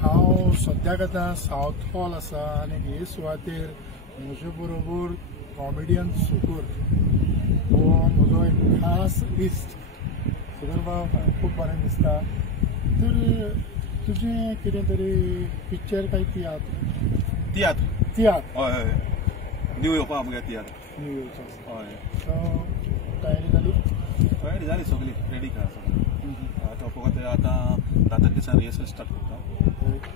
हांव सद्याक आतां सावथ हॉल आसा आनी हे सुवातेर म्हजे बरोबर कॉमेडियन सुकूर हो म्हजो एक खास इश्ट. सुकूर बाब खूब बरें दिसता. तर तुजें कितें तरी पिक्चर काय तियात्र? तियात्र हय हय न्यू येवपा आमगे तियात्र न्यू इयरचो. हय सो तयारी जाली? तयारी जाली सगळी रेडी करा सगळी. आतां फकत आतां 10 दिसांनी रिहर्सल स्टार्ट करता.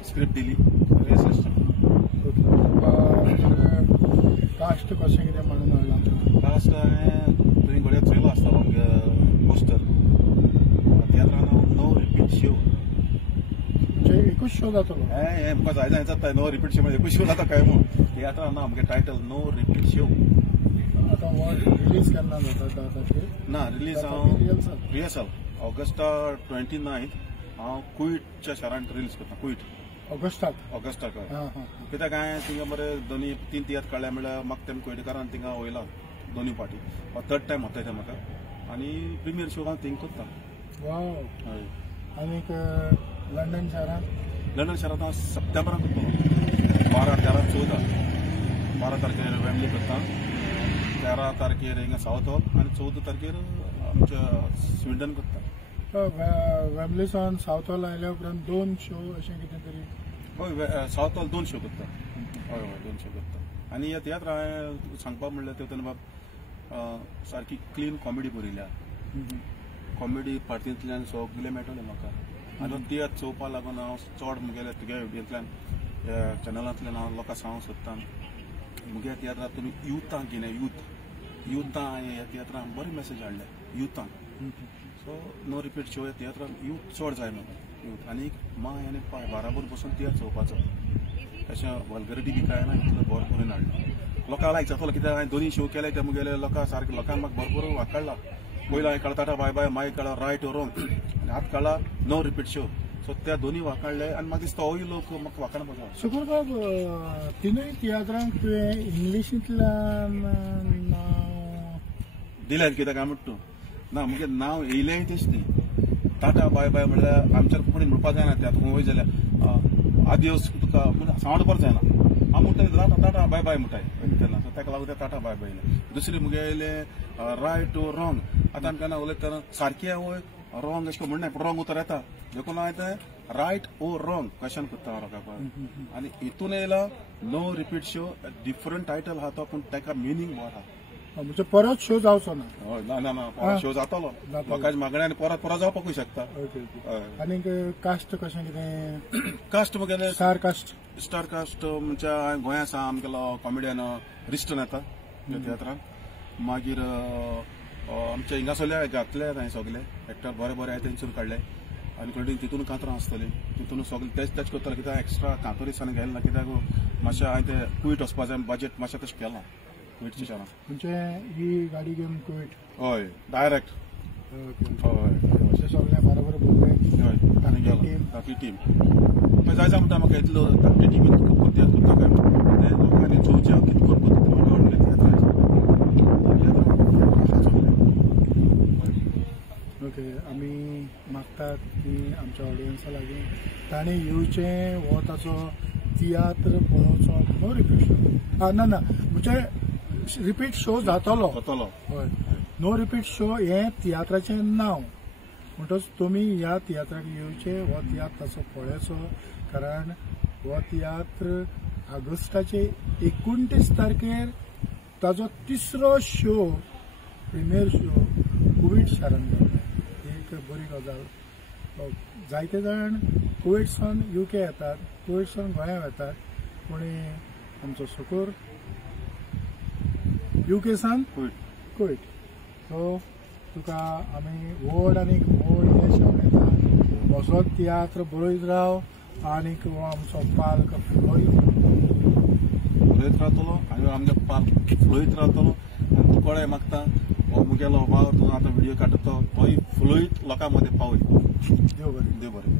स्क्रिप्ट दिली रिहर्सल स्टार्ट. कास्ट कशें कितें म्हणून हाडलां? कास्ट तुवें घडये चोयलो आसतलो आमगे पोस्टर. तियात्रान नो रिपीट शो. म्हणजे एकूच शो जातलो? हे म्हाका जाय जाय जाता नो रिपीट शो म्हणजे एकूच शो जाता काय म्हूण. तियात्रान ना आमगे टायटल नो रिपीट शो. आतां हो रिलीज केन्ना जाता? 10 तारखेर? ना रिलीज हांव रिहर्सल ऑगस्टा 29 हांव कुईटच्या शारांत रिलीज करता. कुईट ऑगस्टाक कित्याक काय थिंगा बरें 2-3 तियात्र काडल्या म्हणल्यार म्हाका तेम कुईटकारान थिंगा वयला दोनूय पाटी. थर्ड टायम वता ते म्हाका आनी प्रिमियर शो हांव थिंग करता. वाव. हय. आनीक लंडन शारांत? लंडन शारांत हांव सप्टेंबरान करता. 12, 13, 14. 12 तारखेर वेमली करता. 13 तारखेर हिंगा सावथ हॉल आनी 14 तारखेर आमच्या स्विडन करता. वेमलीसान सावथ हॉल आयल्या उपरांत 2 शो अशें कितें तरी? हय सावथ हॉल 2 शो करता. हय 2 शो करता. आनी ह्या तियात्र हांवें सांगपाक म्हणल्यार तेतून बाब सारकी क्लीन कॉमेडी बरयल्या. कॉमेडी पार्टींतल्यान सगळें मेळटलें म्हाका. आनी तियात्र चोवपा लागून हांव चड मुगेल्या तुगे हेतूंतल्यान चॅनलांतल्यान हांव लोकांक सांगूंक सोदतां मुगे तियात्रांत तुमी युथांक घेयना. युथां ह्या तियात्रांत बरी मेसेज हाडल्या युथांक. सो नो रिपीट शो ह्या तियात्रांत यूथ चड जाय म्हाका. यूथ आनीक माय आनी पाय बाराबर बसून तियात्र चोवपाचो. अशें वल्गरिटी बी काय ना. इतलो बरो करून हाडला. लोकांक लायक जातलो कित्याक हांवें 2 शो केले ते मुगेले लोकांक सारके लोकांक म्हाका भरपूर वाकडला. पयलो हांवें काडला टाटा बाय बाय मागीर काडला रायट ओर रॉंग आनी आतां काडला नो रिपीट शो. सो त्या दोनी वाकडले आनी म्हाका दिसता होय लोक म्हाका वाकडना पडला. सुकूर बाब तिनूय तियात्रांक तुवें इंग्लिशींतल्यान नांव दिलें कित्याक काय म्हणटा तूं? ना मुगे नांव येयलेंय तेच न्ही. टाटा बाय बाय म्हणल्यार आमच्या कोंकणीन म्हणपाक जायना. ते आतां वय जाल्यार आदिवस तुका सांगपाक जायना. हांव म्हणटा टाटा टाटा बाय बाय म्हणटाय तेन्ना. सो ताका लागून ते टाटा बाय बाय येयले. दुसरी मुगे येयले रायट ओ रॉंग. आतां आमी केन्ना उलयतना सारकें वय रॉंग अशें म्हणना पूण रॉंग उतर येता. देखून हांवें तें रायट ओ रॉंग क्वेश्चन करता लोकांक. आनी हितून येयला no repeat show. Different title आहा तो पूण ताका मिनींग बरो आहा. म्हणजे परत शो जावचो ना? हय ना ना परत शो जातलो. लोकांच्या मागण्यांनी परत जावपाकूय शकता. आनीक कास्ट कशें कितें? कास्ट मुगेले स्टार कास्ट म्हणजे हांवें गोंया आसा आमगेलो कॉमेडियन रिस्टन येता तियात्रांत. मागीर आमच्या हिंगासरले घातले हांवें सगळे एक्टर बरे बरे हांवें थंयसून काडले. आनी कंटिन्यू तितून कांतरां आसतलीं. तितून सगळें तेच करताले कित्याक एक्स्ट्रा कांतोर दिसांनी गेले ना. कित्याक मातशें हांवें ते कुईट वचपा जाय बजेट मातशें तशें केलां कुईटच्या शारांत. म्हणजे ही गाडी घेवन कुईट? हय डायरेक्ट. हय सगळें बरोबर भोगलें. हय आनी गेलो बाकी टीम जाय जाय म्हणटा म्हाका येतलो धाकटे टिमीन तियात्र करता काय ते लोकांनी चोवचें हांव कितें करता आवडलें तियात्राचें. ओके. आमी मागतात की आमच्या ऑडियन्सा लागीं ताणें येवचें हो ताचो तियात्र पळोवचो. नो रिपीट शो ना म्हणजे रिपीट शो जातलो. हय नो रिपीट शो हें तियात्राचें नांव. म्हणटच तुमी ह्या तियात्राक येवचें. हो तियात्र ताचो पळोवचो कारण हो तियात्र ऑगस्टाचे 29 तारखेर ताचो 3रो शो प्रिमियर शो कुईट शारांत जाता. एक बरी गजाल. जायते जाण कुईटसान UK येतात, कुईटसान गोंया येतात. पूण आमचो सुकूर UK सान कुईट. सो तुका आमी व्हड आनीक व्हड यश मेळटा. असो तियात्र बरयत राव आनीक हो आमचो पालक फुलयत रावतलो आनी आमचो पालक फुलयत रावतलो. आनी तुकोडे मागता हो मुगेलो वावर तूं आतां व्हिडियो काडटा तोय फुलयत लोकां मदें पावय. देव बरें. देव बरें.